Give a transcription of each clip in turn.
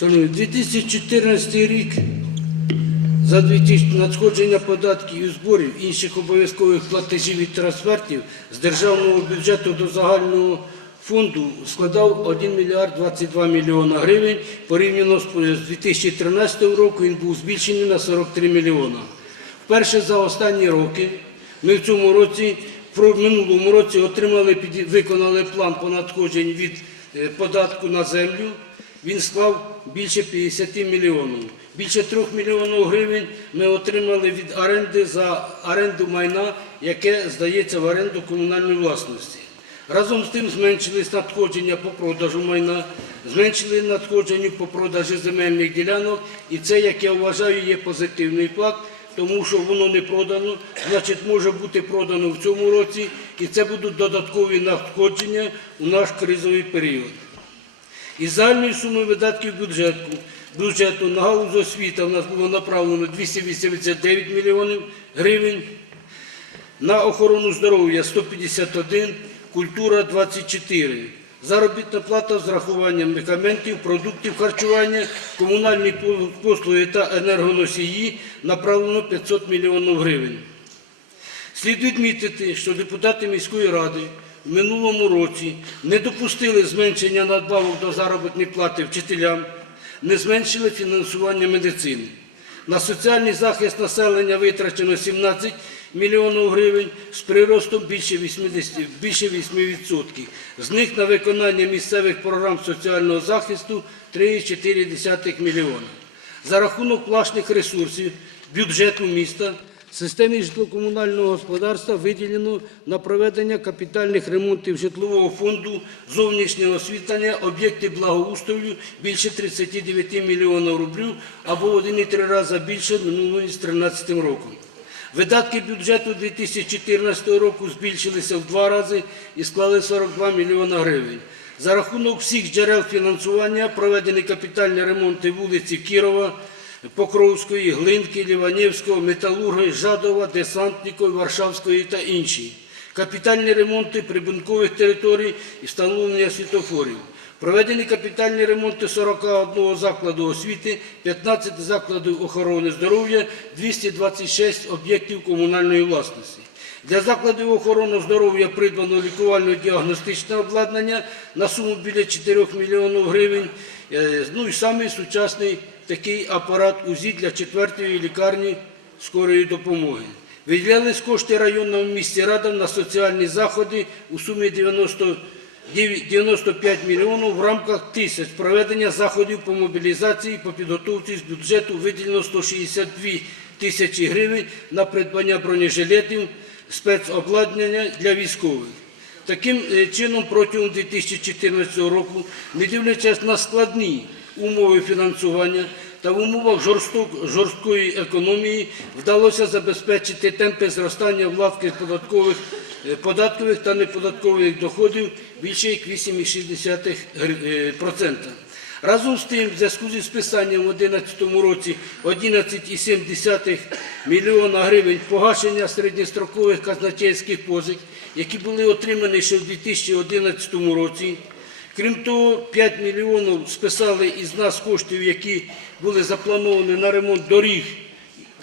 Шановні, 2014 рік за 2000 надходження податків і зборів інших обов'язкових платежів і трансфертів з державного бюджету до загального фонду складав 1 мільярд 22 мільйона гривень. Порівняно з з 2013 року він був збільшений на 43 мільйона. Вперше за останні роки ми в цьому році, в минулому році отримали, виконали план по надходжень від е, податку на землю. Він склав більше 50 мільйонів. Більше 3 мільйонів гривень ми отримали від оренди за оренду майна, яке здається в оренду комунальної власності. Разом з тим зменшились надходження по продажу майна, зменшили надходження по продажу земельних ділянок, і це, як я вважаю, є позитивний факт, тому що воно не продано, значить може бути продано в цьому році, і це будуть додаткові надходження у наш кризовий період. Із загальної суми видатків бюджету, бюджету на галузь освіти у нас було направлено 289 мільйонів гривень, на охорону здоров'я 151, культура 24. Заробітна плата з рахуванням медикаментів, продуктів харчування, комунальні послуги та енергоносії направлено 500 мільйонів гривень. Слід відмітити, що депутати міської ради в минулому році не допустили зменшення надбавок до заробітної плати вчителям, не зменшили фінансування медицини. На соціальний захист населення витрачено 17 мільйонів гривень з приростом більше 80, більше 8%. З них на виконання місцевих програм соціального захисту 3,4 мільйона. За рахунок власних ресурсів бюджету міста системі житлокомунального господарства виділено на проведення капітальних ремонтів житлового фонду, зовнішнього освітлення, об'єктів благоустрою більше 39 мільйонів рублів або в 1,3 рази більше минулої з 2013 роком. Видатки бюджету 2014 року збільшилися в два рази і склали 42 мільйона гривень. За рахунок всіх джерел фінансування проведені капітальні ремонти вулиці Кірова, Покровської, Глинки, Ліванівського, Металурги, Жадова, Десантникової, Варшавської та інші. Капітальні ремонти прибункових територій і встановлення світофорів. Проведені капітальні ремонти 41 закладу освіти, 15 закладів охорони здоров'я, 226 об'єктів комунальної власності. Для закладів охорони здоров'я придбано лікувально-діагностичне обладнання на суму біля 4 мільйонів гривень. Е, Ну і самий сучасний такий апарат УЗІ для четвертої лікарні скорої допомоги. Виділялись кошти районного місті Радом на соціальні заходи у сумі 90 95 мільйонів в рамках тисяч проведення заходів по мобілізації по підготовці з бюджету виділено 162 тисячі гривень на придбання бронежилетів, спецобладнання для військових. Таким е, чином, протягом 2014 року, не дивлячись на складні умови фінансування та в умовах жорсткої економії, вдалося забезпечити темпи зростання владки податкових, е, податкових та неподаткових доходів більше як 8,6%. гри- е. Разом з тим, в зв'язку зі списанням в 2011 році 11,7 мільйона гривень погашення середньострокових казначейських позик, які були отримані ще в 2011 році. Крім того, 5 мільйонів списали із нас коштів, які були заплановані на ремонт доріг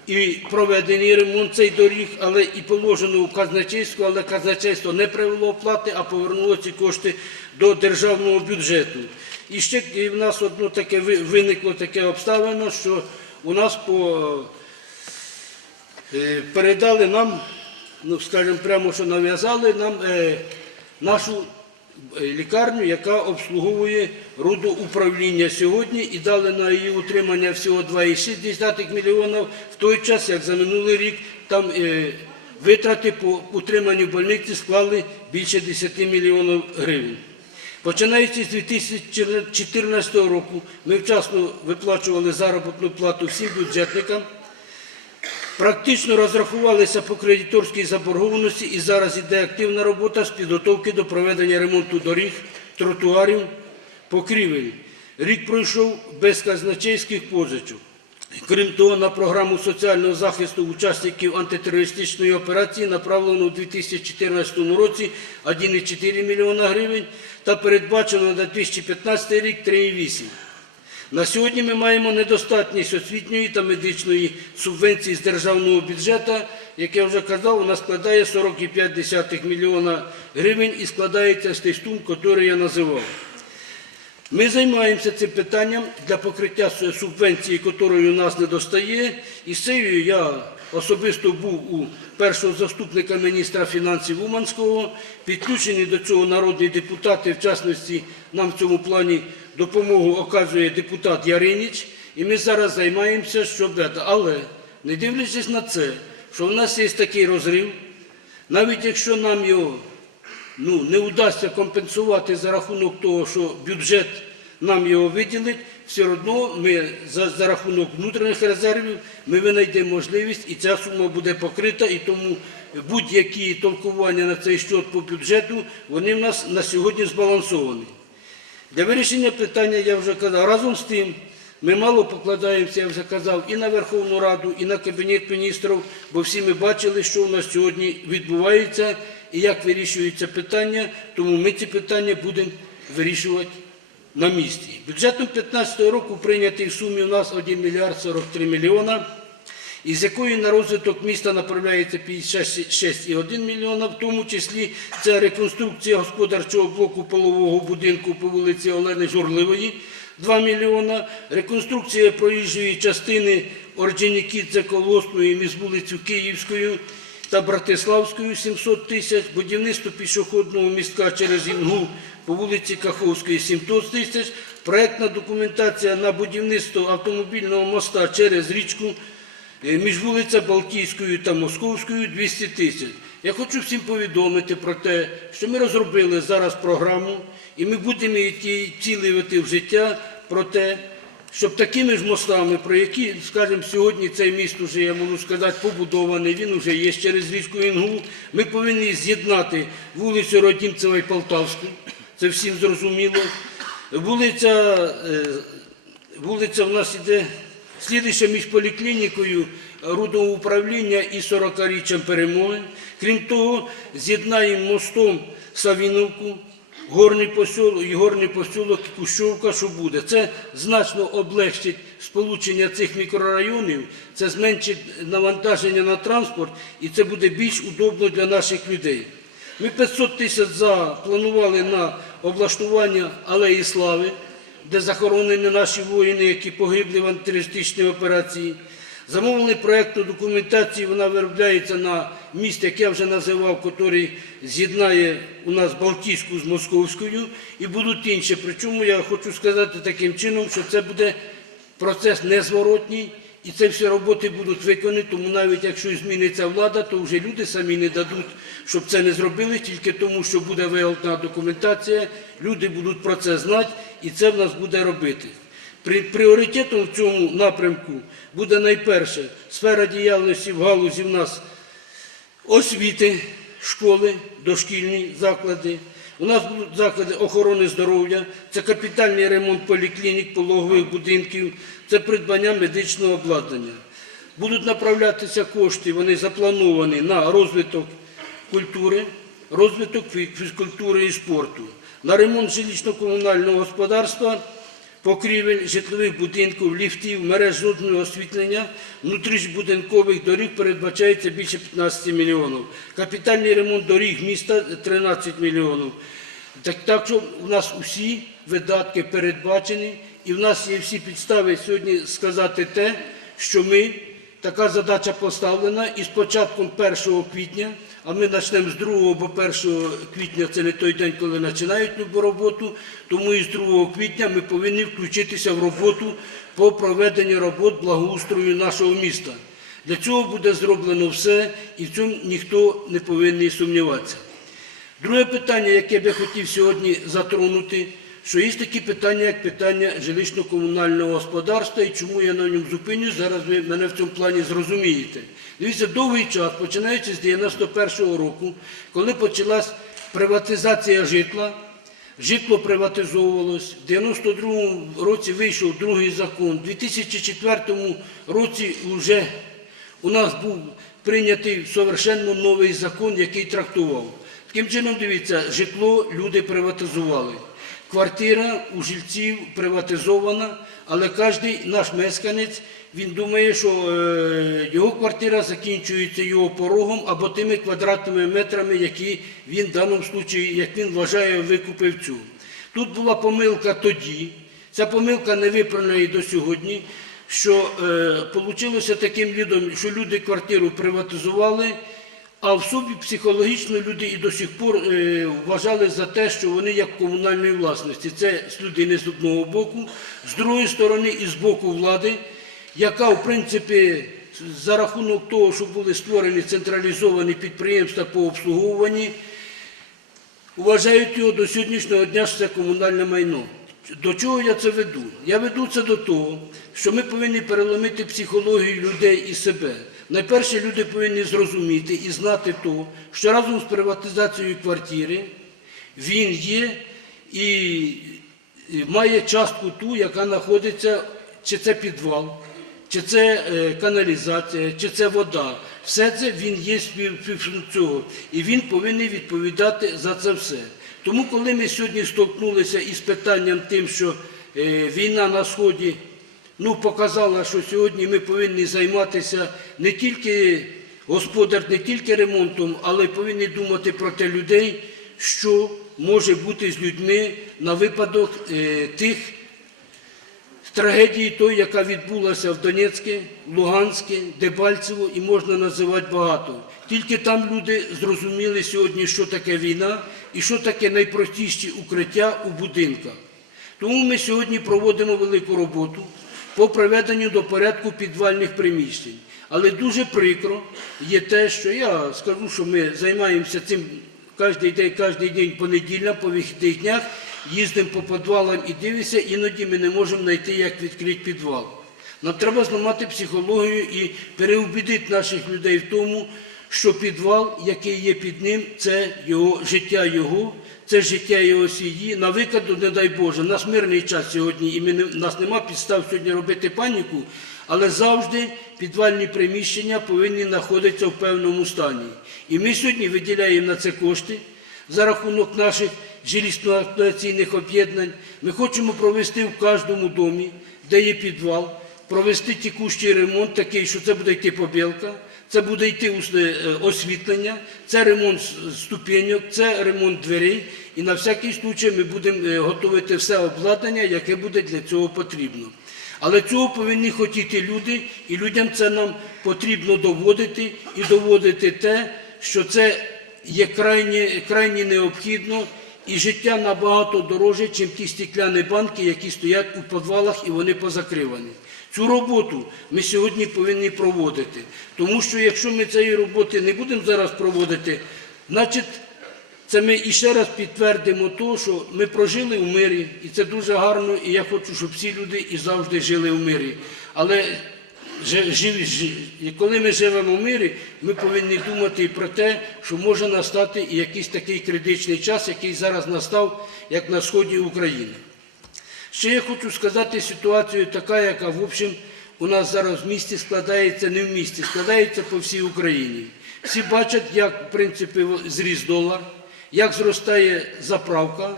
і проведений ремонт цих доріг, але і положено у казначейську, але казначейство не привело оплати, а повернуло ці кошти до державного бюджету. І ще в нас одно таке виникло таке обставина, що у нас по е, передали нам, ну скажімо прямо, що нав'язали нам е, нашу лікарню, яка обслуговує рудоуправління сьогодні і дали на її утримання всього 2,6 мільйонів, в той час, як за минулий рік там е, витрати по утриманню больниці склали більше 10 мільйонів гривень. Починаючи з 2014 року, ми вчасно виплачували заробітну плату всім бюджетникам, практично розрахувалися по кредиторській заборгованості і зараз іде активна робота з підготовки до проведення ремонту доріг, тротуарів, покрівель. Рік пройшов без казначейських позичок. Крім того, на програму соціального захисту учасників антитерористичної операції направлено у 2014 році 1,4 мільйона гривень та передбачено на 2015 рік 3,8. На сьогодні ми маємо недостатність освітньої та медичної субвенції з державного бюджету, як я вже казав, вона складає 40,5 мільйона гривень і складається з тих сум, які я називав. Ми займаємося цим питанням для покриття субвенції, якої у нас не достає. І з цією я особисто був у першого заступника міністра фінансів Уманського, підключені до цього народні депутати, в частності нам в цьому плані допомогу оказує депутат Яриніч. І ми зараз займаємося, щоб... Але не дивлячись на це, що в нас є такий розрив, навіть якщо нам його ну, не вдасться компенсувати за рахунок того, що бюджет нам його виділить, все одно ми за, за рахунок внутрішніх резервів ми винайдемо можливість і ця сума буде покрита, і тому будь-які толкування на цей счет по бюджету, вони в нас на сьогодні збалансовані. Для вирішення питання я вже казав. Разом з тим, ми мало покладаємося, я вже казав, і на Верховну Раду, і на Кабінет міністрів, бо всі ми бачили, що у нас сьогодні відбувається і як вирішуються питання, тому ми ці питання будемо вирішувати на місці. Бюджетом 2015 року прийнятий в сумі у нас 1 мільярд 43 мільйона, із якої на розвиток міста направляється 56,1 мільйона, в тому числі це реконструкція господарчого блоку полового будинку по вулиці Олени Журливої 2 мільйона, реконструкція проїжджої частини Орджонікідзе Колосної між вулицю Київською та Братиславською 700 тисяч, будівництво пішохідного містка через Інгул по вулиці Каховської 700 тисяч, проектна документація на будівництво автомобільного моста через річку між вулиця Балтійською та Московською 200 тисяч. Я хочу всім повідомити про те, що ми розробили зараз програму, і ми будемо її втілювати в життя про те, щоб такими ж мостами, про які, скажімо, сьогодні цей міст вже, я можу сказати, побудований, він вже є через річку Інгул, ми повинні з'єднати вулицю Родімцева і Полтавську, це всім зрозуміло. Вулиця, е, вулиця в нас іде Слідуюче між поліклінікою рудного управління і 40-річчям перемоги. Крім того, з'єднаємо мостом Савіновку, горний посілок, і горний посілок Кущовка, що буде. Це значно облегчить сполучення цих мікрорайонів, це зменшить навантаження на транспорт і це буде більш удобно для наших людей. Ми 500 тисяч запланували на облаштування алеї слави де захоронені наші воїни, які погибли в антитерористичній операції. Замовлений проєктну документації вона виробляється на місті, як я вже називав, який з'єднає у нас Балтійську з Московською, і будуть інші. Причому я хочу сказати таким чином, що це буде процес незворотній, і це всі роботи будуть виконані, тому навіть якщо зміниться влада, то вже люди самі не дадуть, щоб це не зробили, тільки тому, що буде виготовлена документація, люди будуть про це знати, і це в нас буде робити. Пріоритетом в цьому напрямку буде найперше сфера діяльності в галузі в нас освіти, школи, дошкільні заклади. У нас будуть заклади охорони здоров'я, це капітальний ремонт поліклінік, пологових будинків, це придбання медичного обладнання. Будуть направлятися кошти, вони заплановані на розвиток культури, розвиток фізкультури і спорту, на ремонт жилищно-комунального господарства, покрівель житлових будинків, ліфтів, мереж жодного освітлення, внутрішньобудинкових доріг передбачається більше 15 мільйонів. Капітальний ремонт доріг міста 13 мільйонів. Так, так що у нас усі видатки передбачені, і в нас є всі підстави сьогодні сказати те, що ми, така задача поставлена, і з початком 1 квітня, а ми почнемо з 2, бо 1 квітня це не той день, коли починають любу роботу, тому і з 2 квітня ми повинні включитися в роботу по проведенню робот благоустрою нашого міста. Для цього буде зроблено все, і в цьому ніхто не повинен сумніватися. Друге питання, яке я хотів сьогодні затронути, що є такі питання, як питання жилищно-комунального господарства, і чому я на ньому зупинюсь, зараз ви мене в цьому плані зрозумієте. Дивіться, довгий час, починаючи з 91-го року, коли почалась приватизація житла, житло приватизовувалось, в 92-му році вийшов другий закон, в 2004 році вже у нас був прийнятий совершенно новий закон, який трактував. Таким чином, дивіться, житло люди приватизували. Квартира у жильців приватизована, але кожен наш мешканець він думає, що е, його квартира закінчується його порогом або тими квадратними метрами, які він в даному випадку, як він вважає, викупив цю. Тут була помилка тоді, ця помилка не виправлена і до сьогодні, що е, вийшло таким лідом, що люди квартиру приватизували, а в собі психологічно люди і до сих пор е, вважали за те, що вони як комунальної власності. Це з людини з одного боку, з другої сторони і з боку влади, яка в принципі за рахунок того, що були створені централізовані підприємства по обслуговуванні, вважають його до сьогоднішнього дня, що це комунальне майно. До чого я це веду? Я веду це до того, що ми повинні переломити психологію людей і себе. Найперше, люди повинні зрозуміти і знати то, що разом з приватизацією квартири він є і має частку ту, яка знаходиться, чи це підвал, чи це е, каналізація, чи це вода. Все це він є цього. І він повинен відповідати за це все. Тому, коли ми сьогодні столкнулися із питанням тим, що е, війна на Сході ну, показала, що сьогодні ми повинні займатися не тільки господар, не тільки ремонтом, але повинні думати про те людей, що може бути з людьми на випадок е, тих трагедії, той, яка відбулася в Донецьке, Луганське, Дебальцево, і можна називати багато. Тільки там люди зрозуміли сьогодні, що таке війна і що таке найпростіші укриття у будинках. Тому ми сьогодні проводимо велику роботу по приведенню до порядку підвальних приміщень. Але дуже прикро є те, що я скажу, що ми займаємося цим кожен день, кожен день по неділям, по вихідних днях, їздимо по підвалам і дивимося, іноді ми не можемо знайти, як відкрити підвал. Нам треба зламати психологію і переубідити наших людей в тому, що підвал, який є під ним, це його життя його, це життя його сім'ї. На викиду, не дай Боже, нас мирний час сьогодні, і ми не, нас нема підстав сьогодні робити паніку, але завжди підвальні приміщення повинні знаходитися в певному стані. І ми сьогодні виділяємо на це кошти за рахунок наших жилищно-експлуатаційних об'єднань. Ми хочемо провести в кожному домі, де є підвал, провести текущий ремонт, такий, що це буде йти побілка, це буде йти е, освітлення, це ремонт ступеньок, це ремонт дверей. І на всякий случай ми будемо е, готувати все обладнання, яке буде для цього потрібно. Але цього повинні хотіти люди, і людям це нам потрібно доводити і доводити те, що це є крайні, крайні необхідно, і життя набагато дороже, ніж ті стекляні банки, які стоять у підвалах і вони позакривані. Цю роботу ми сьогодні повинні проводити. Тому що якщо ми цієї роботи не будемо зараз проводити, значить це ми іще раз підтвердимо то, що ми прожили в мирі, і це дуже гарно, і я хочу, щоб всі люди і завжди жили в мирі. Але коли ми живемо в мирі, ми повинні думати і про те, що може настати і якийсь такий критичний час, який зараз настав, як на сході України. Ще я хочу сказати ситуацію така, яка, в общем, у нас зараз в місті складається, не в місті, складається по всій Україні. Всі бачать, як, в принципі, зріс долар, як зростає заправка,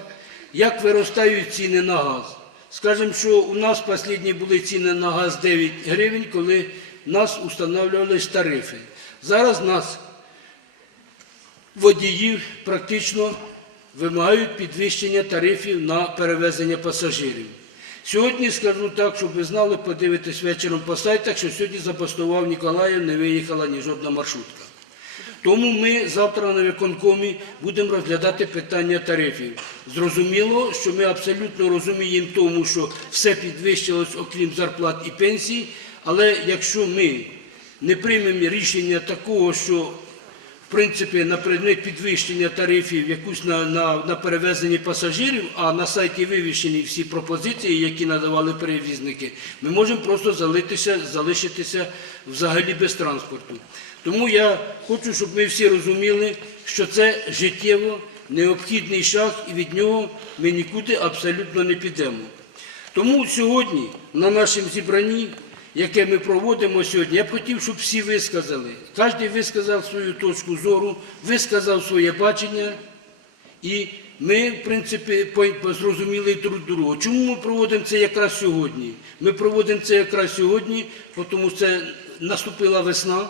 як виростають ціни на газ. Скажемо, що у нас останні були ціни на газ 9 гривень, коли в нас встановлювалися тарифи. Зараз нас водіїв практично вимагають підвищення тарифів на перевезення пасажирів. Сьогодні скажу так, щоб ви знали, подивитись вечором по сайтах, що сьогодні запостував Ніколаїв, не виїхала ні жодна маршрутка. Тому ми завтра на виконкомі будемо розглядати питання тарифів. Зрозуміло, що ми абсолютно розуміємо тому, що все підвищилось, окрім зарплат і пенсій, але якщо ми не приймемо рішення такого, що в принципі, на предмет підвищення тарифів якусь на, на, на перевезення пасажирів, а на сайті вивішені всі пропозиції, які надавали перевізники, ми можемо просто залитися, залишитися взагалі без транспорту. Тому я хочу, щоб ми всі розуміли, що це життєво необхідний шаг, і від нього ми нікуди абсолютно не підемо. Тому сьогодні на нашому зібранні, яке ми проводимо сьогодні, я б хотів, щоб всі висказали. Кожен висказав свою точку зору, висказав своє бачення і ми, в принципі, зрозуміли друг друга. Чому ми проводимо це якраз сьогодні? Ми проводимо це якраз сьогодні, тому це наступила весна,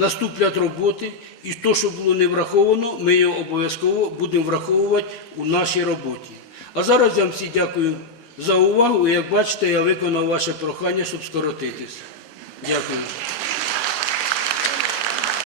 наступлять роботи, і те, що було не враховано, ми його обов'язково будемо враховувати у нашій роботі. А зараз я вам всі дякую за увагу. І, як бачите, я виконав ваше прохання, щоб скоротитись. Дякую.